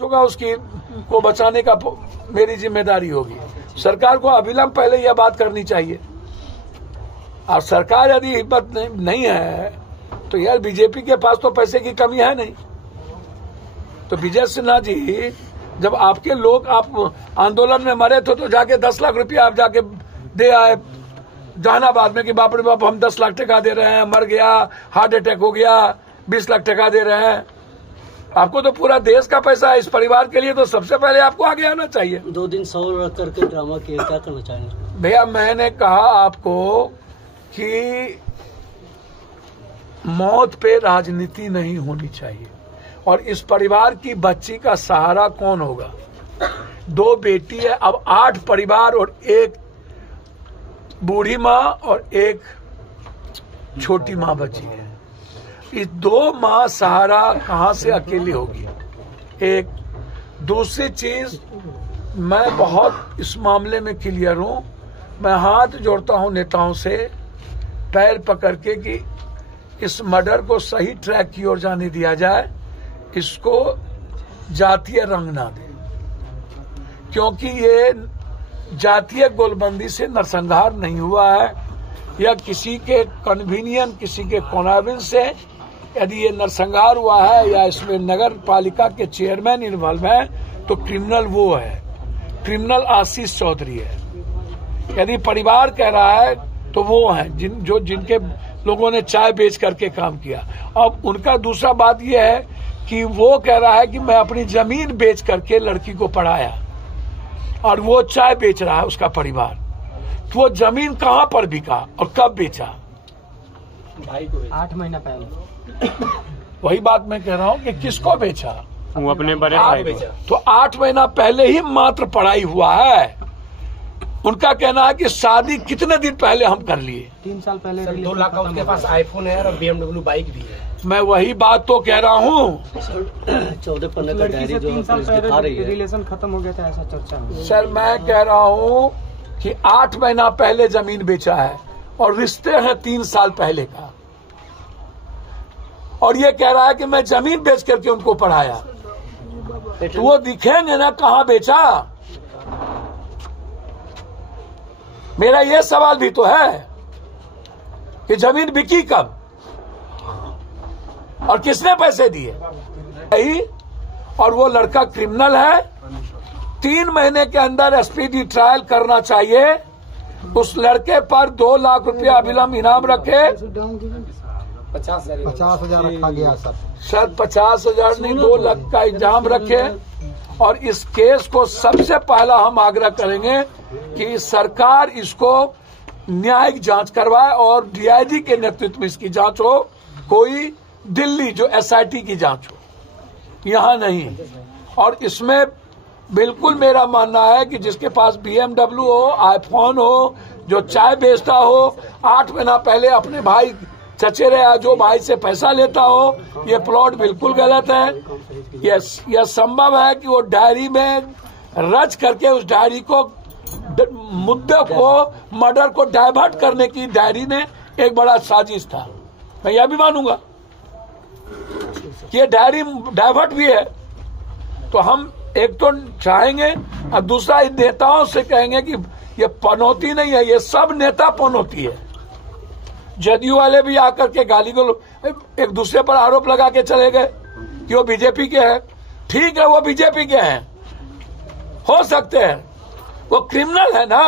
होगा उसकी को बचाने का मेरी जिम्मेदारी होगी। सरकार को अविलंब पहले यह बात करनी चाहिए। और सरकार यदि हिम्मत नहीं है तो यार बीजेपी के पास तो पैसे की कमी है नहीं। तो विजय सिन्हा जी, जब आपके लोग आप आंदोलन में मरे थे तो जाके 10 लाख रुपया आप जाके दे आए जहानाबाद में कि बाप रे बाप हम 10 लाख टका दे रहे हैं, मर गया, हार्ट अटैक हो गया, 20 लाख टका दे रहे हैं। आपको तो पूरा देश का पैसा है, इस परिवार के लिए तो सबसे पहले आपको आगे आना चाहिए। 2 दिन सौ रख करके ड्रामा किया, क्या करना चाहेंगे भैया? मैंने कहा आपको कि मौत पे राजनीति नहीं होनी चाहिए। और इस परिवार की बच्ची का सहारा कौन होगा? 2 बेटी है, अब 8 परिवार और 1 बूढ़ी माँ और 1 छोटी माँ बची है। इस 2 माँ सहारा कहाँ से अकेली होगी? एक दूसरी चीज, मैं बहुत इस मामले में क्लियर हूं। मैं हाथ जोड़ता हूं नेताओं से, पैर पकड़ के कि इस मर्डर को सही ट्रैक की ओर जाने दिया जाए, इसको जातीय रंग ना दे, क्योंकि ये जातीय गोलबंदी से नरसंहार नहीं हुआ है या किसी के कन्वीनियंस, किसी के कॉन्वेंस से यदि ये नरसंहार हुआ है या इसमें नगर पालिका के चेयरमैन इन्वॉल्व है तो क्रिमिनल वो है, क्रिमिनल आशीष चौधरी है। यदि परिवार कह रहा है तो वो है जिनके लोगों ने चाय बेच करके काम किया। अब उनका दूसरा बात ये है कि वो कह रहा है कि मैं अपनी जमीन बेच करके लड़की को पढ़ाया और वो चाय बेच रहा है उसका परिवार। तो वो जमीन कहाँ पर बिका और कब बेचा? भाई को 8 महीना पहले। वही बात मैं कह रहा हूँ कि किसको बेचा? वो अपने बड़े भाई को। तो 8 महीना पहले ही मात्र पढ़ाई हुआ है। उनका कहना है कि शादी कितने दिन पहले हम कर लिए। 3 साल पहले। 2 लाख का उनके पास आईफोन है और BMW बाइक भी है। मैं वही बात तो कह रहा हूँ। 14 पन्ने का डायरी जो 3 साल पहले रिलेशन खत्म हो गया था, ऐसा चर्चा है। सर मैं कह रहा हूँ कि 8 महीना पहले जमीन बेचा है और रिश्ते हैं 3 साल पहले का, और ये कह रहा है कि मैं जमीन बेच करके उनको पढ़ाया। तो वो दिखेंगे ना कहाँ बेचा। मेरा ये सवाल भी तो है कि जमीन बिकी कब और किसने पैसे दिए। और वो लड़का क्रिमिनल है। 3 महीने के अंदर स्पीडी ट्रायल करना चाहिए। उस लड़के पर 2 लाख रुपया अविलंब इनाम रखे। 50,000 रखा गया सर 50,000 नहीं, 2 लाख का इल्जाम रखे। और इस केस को सबसे पहला हम आग्रह करेंगे कि सरकार इसको न्यायिक जांच करवाए और डीआईजी के नेतृत्व में इसकी जांच हो। कोई दिल्ली जो SIT की जांच हो, यहाँ नहीं। और इसमें बिल्कुल मेरा मानना है कि जिसके पास BMW हो, आईफोन हो, जो चाय बेचता हो, 8 महीना पहले अपने भाई चचेरे या जो भाई से पैसा लेता हो, ये प्लॉट बिल्कुल गलत है। यह संभव है कि वो डायरी में रच करके उस डायरी को, मुद्दे को, मर्डर को डाइवर्ट करने की डायरी में एक बड़ा साजिश था। मैं यह भी मानूंगा कि ये डायरी डाइवर्ट भी है। तो हम एक तो चाहेंगे और दूसरा इन नेताओं से कहेंगे कि ये पनौती नहीं है, ये सब नेता पनौती है। जदयू वाले भी आकर के गाली को एक दूसरे पर आरोप लगा के चले गए कि वो बीजेपी के हैं। ठीक है, वो बीजेपी के हैं, हो सकते हैं, वो क्रिमिनल है ना।